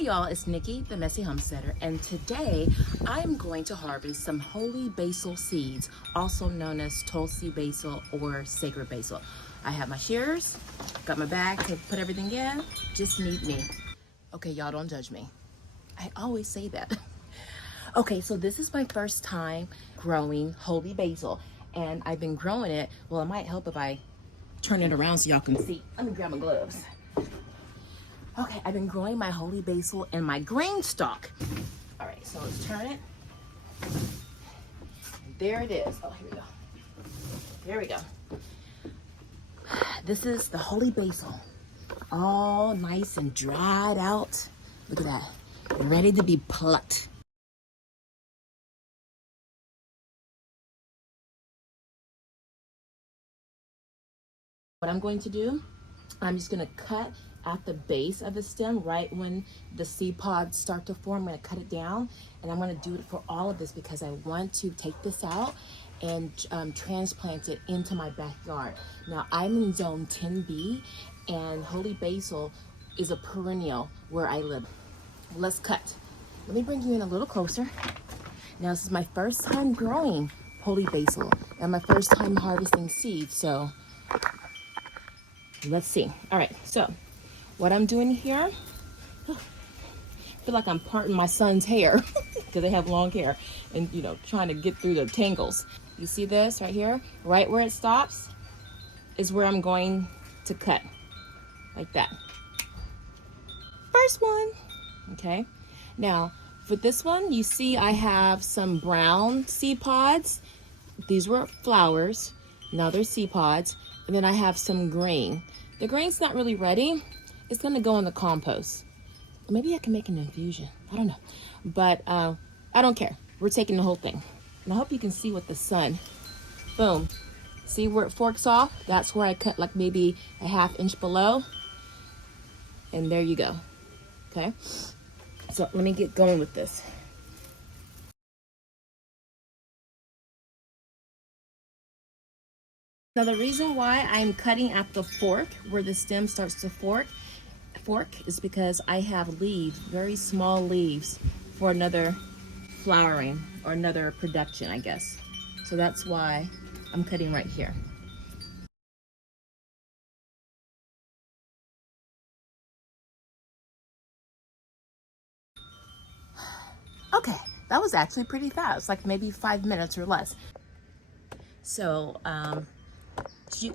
Hey y'all, it's Nikki, the Messy Homesteader, and today I'm going to harvest some Holy Basil seeds, also known as Tulsi Basil or Sacred Basil. I have my shears, got my bag to put everything in, just need me. Okay, y'all don't judge me. I always say that. Okay, so this is my first time growing Holy Basil, and I've been growing it. Well, it might help if I turn it around so y'all can see. Let me grab my gloves. Okay, I've been growing my Holy Basil in my grain stock. All right, so let's turn it. There it is. Oh, here we go. There we go. This is the Holy Basil. All nice and dried out. Look at that. Ready to be plucked. What I'm going to do, I'm just going to cut at the base of the stem right when the seed pods start to form. I'm going to cut it down, and I'm going to do it for all of this because I want to take this out and transplant it into my backyard. Now I'm in zone 10B, and Holy Basil is a perennial where I live. Let's cut. Let me bring you in a little closer. Now this is my first time growing Holy Basil and my first time harvesting seeds, so let's see. All right, so what I'm doing here, I feel like I'm parting my son's hair because they have long hair and, you know, trying to get through the tangles. You see this right here? Right where it stops is where I'm going to cut, like that. First one, okay? Now, for this one, you see I have some brown seed pods. These were flowers, now they're seed pods. And then I have some green. The green's not really ready. It's gonna go in the compost. Maybe I can make an infusion, I don't know. But I don't care, we're taking the whole thing. And I hope you can see with the sun. Boom, see where it forks off? That's where I cut like maybe a ½ inch below. And there you go, okay? So let me get going with this. Now the reason why I'm cutting at the fork, where the stem starts to fork is because I have leaves, very small leaves, for another flowering or another production, I guess. So that's why I'm cutting right here. Okay, that was actually pretty fast, like maybe 5 minutes or less. So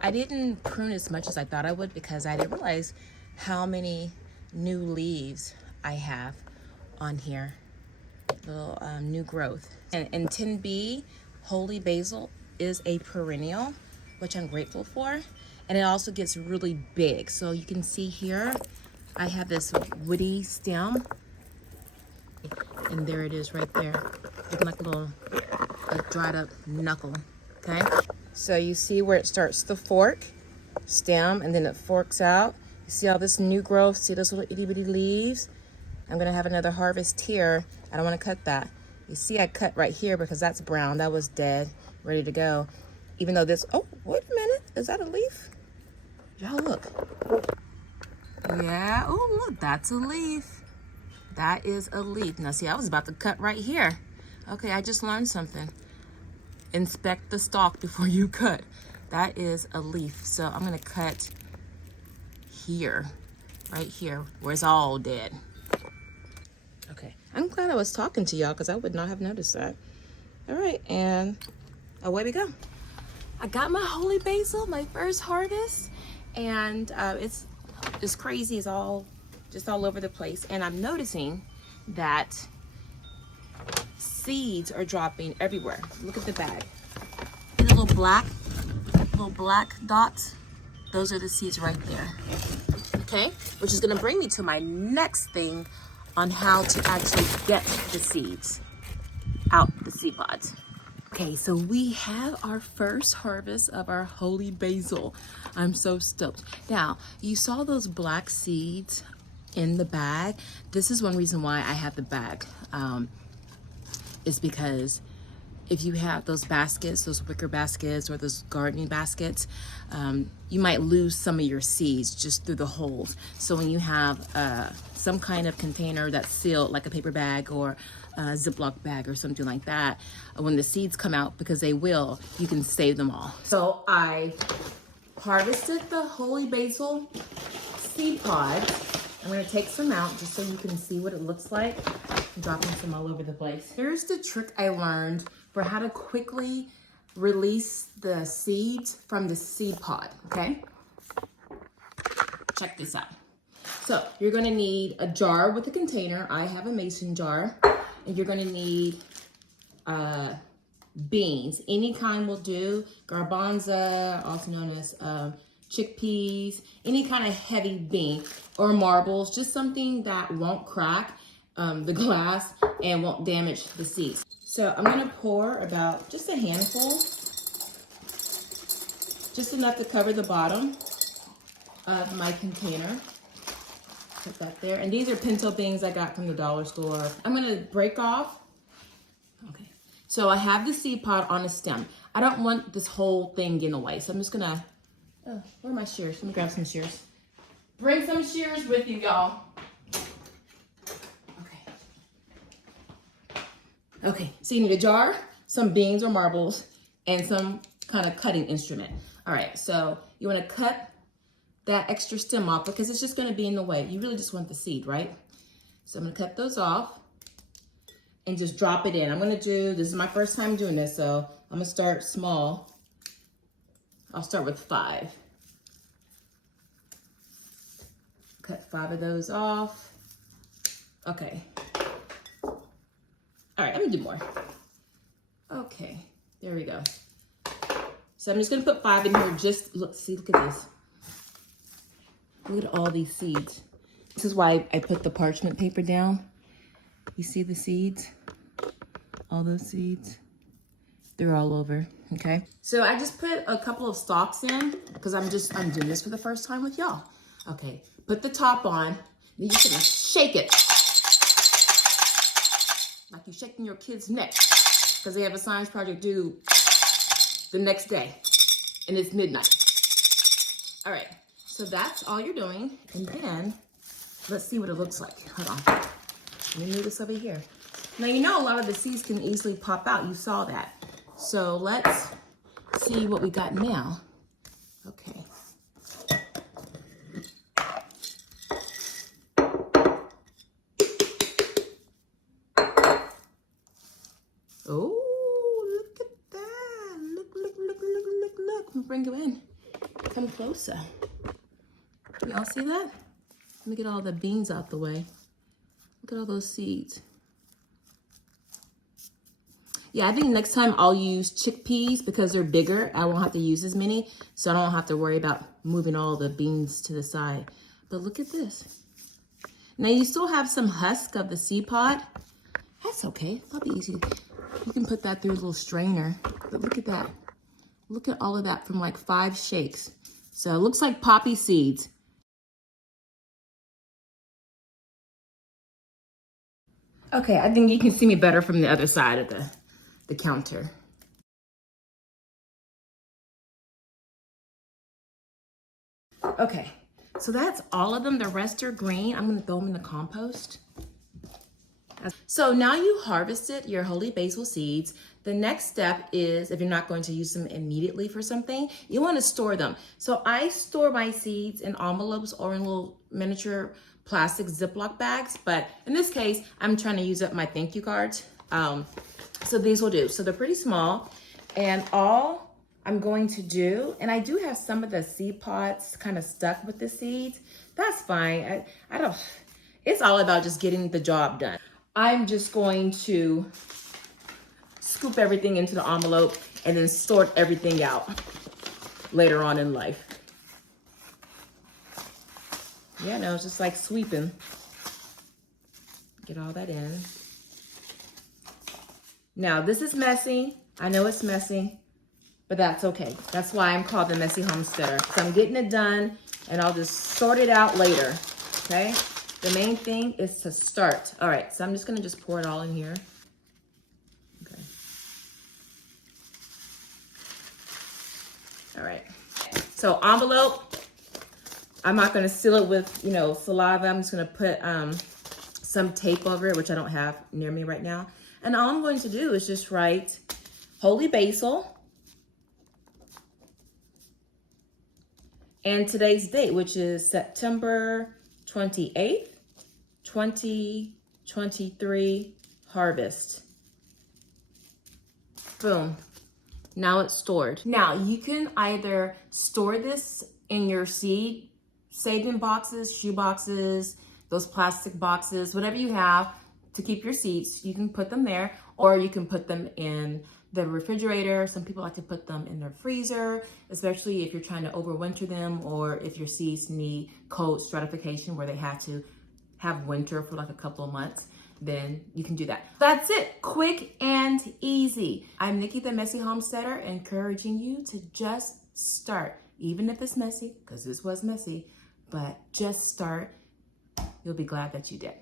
I didn't prune as much as I thought I would because I didn't realize how many new leaves I have on here, little new growth. And in 10B, Holy Basil is a perennial, which I'm grateful for. And it also gets really big. So you can see here, I have this woody stem. And there it is right there, looking like a little dried up knuckle, okay? So you see where it starts to fork, stem, and then it forks out. You see all this new growth, see those little itty bitty leaves? I'm gonna have another harvest here. I don't wanna cut that. You see I cut right here because that's brown, that was dead, ready to go. Even though this, oh, wait a minute, is that a leaf? Y'all look. Yeah, oh look, that's a leaf. That is a leaf. Now see, I was about to cut right here. Okay, I just learned something. Inspect the stalk before you cut. That is a leaf. So I'm gonna cut here, right here, where it's all dead. Okay, I'm glad I was talking to y'all because I would not have noticed that. All right, and away we go. I got my Holy Basil, my first harvest, and it's crazy. It's all just all over the place. And I'm noticing that seeds are dropping everywhere. Look at the bag. See the little black dots? Those are the seeds right there. Okay, which is gonna bring me to my next thing on how to actually get the seeds out the seed pods. Okay, so we have our first harvest of our Holy Basil. I'm so stoked. Now, you saw those black seeds in the bag. This is one reason why I have the bag. Is because if you have those baskets, those wicker baskets or those gardening baskets, you might lose some of your seeds just through the holes. So when you have some kind of container that's sealed, like a paper bag or a Ziploc bag or something like that, when the seeds come out, because they will, you can save them all. So I harvested the Holy Basil seed pod. I'm gonna take some out just so you can see what it looks like. I'm dropping some all over the place. Here's the trick I learned for how to quickly release the seeds from the seed pod, okay? Check this out. So you're gonna need a jar with a container. I have a mason jar. And you're gonna need beans. Any kind will do. Garbanza, also known as chickpeas, any kind of heavy bean, or marbles, just something that won't crack the glass and won't damage the seeds. So I'm gonna pour about just a handful, just enough to cover the bottom of my container. Put that there. And these are pinto beans I got from the dollar store. I'm gonna break off. Okay. So I have the seed pod on a stem. I don't want this whole thing getting away. So I'm just gonna, oh, where are my shears? Let me grab some shears. Bring some shears with you, y'all. Okay. Okay, so you need a jar, some beans or marbles, and some kind of cutting instrument. All right, so you wanna cut that extra stem off because it's just gonna be in the way. You really just want the seed, right? So I'm gonna cut those off and just drop it in. I'm gonna do, this is my first time doing this, so I'm gonna start small. I'll start with 5. Cut 5 of those off. Okay. All right, let me do more. Okay, there we go. So I'm just gonna put 5 in here, just look, see, look at this. Look at all these seeds. This is why I put the parchment paper down. You see the seeds? All those seeds? They're all over, okay? So I just put a couple of stalks in because I'm doing this for the first time with y'all. Okay, put the top on. Then you're gonna shake it. Like you're shaking your kid's neck because they have a science project due the next day and it's midnight. All right. So that's all you're doing. And then let's see what it looks like. Hold on. Let me move this over here. Now, you know a lot of the seeds can easily pop out. You saw that. So let's see what we got now. Okay. Oh, look at that. Look, look, look, look, look, look. Let me bring you in. Come closer. Y'all see that? Let me get all the beans out the way. Look at all those seeds. Yeah, I think next time I'll use chickpeas because they're bigger. I won't have to use as many, so I don't have to worry about moving all the beans to the side. But look at this. Now you still have some husk of the seed pod. That's okay, that'll be easy. You can put that through a little strainer. But look at that. Look at all of that from like 5 shakes. So it looks like poppy seeds. Okay, I think you can see me better from the other side of the counter. Okay, so that's all of them. The rest are green. I'm gonna throw them in the compost. So now you harvested your Holy Basil seeds. The next step is, if you're not going to use them immediately for something, you wanna store them. So I store my seeds in envelopes or in little miniature plastic Ziploc bags, but in this case, I'm trying to use up my thank you cards. So these will do. So they're pretty small, and all I'm going to do, and I do have some of the seed pods kind of stuck with the seeds. That's fine. I don't, it's all about just getting the job done. I'm just going to scoop everything into the envelope and then sort everything out later on in life. Yeah, no, it's just like sweeping. Get all that in. Now, this is messy. I know it's messy, but that's okay. That's why I'm called the Messy Homesteader. So I'm getting it done, and I'll just sort it out later, okay? The main thing is to start. All right, so I'm just gonna just pour it all in here. Okay. All right. So envelope, I'm not gonna seal it with, saliva. I'm just gonna put some tape over it, which I don't have near me right now. And all I'm going to do is just write Holy Basil and today's date, which is September 28th, 2023 harvest. Boom. Now it's stored. Now you can either store this in your seed saving boxes, shoe boxes, those plastic boxes, whatever you have to keep your seeds, you can put them there, or you can put them in the refrigerator. Some people like to put them in their freezer, especially if you're trying to overwinter them, or if your seeds need cold stratification where they had to have winter for like a couple of months, then you can do that. That's it, quick and easy. I'm Niki the Messy Homesteader, encouraging you to just start, even if it's messy, because this was messy, but just start. You'll be glad that you did.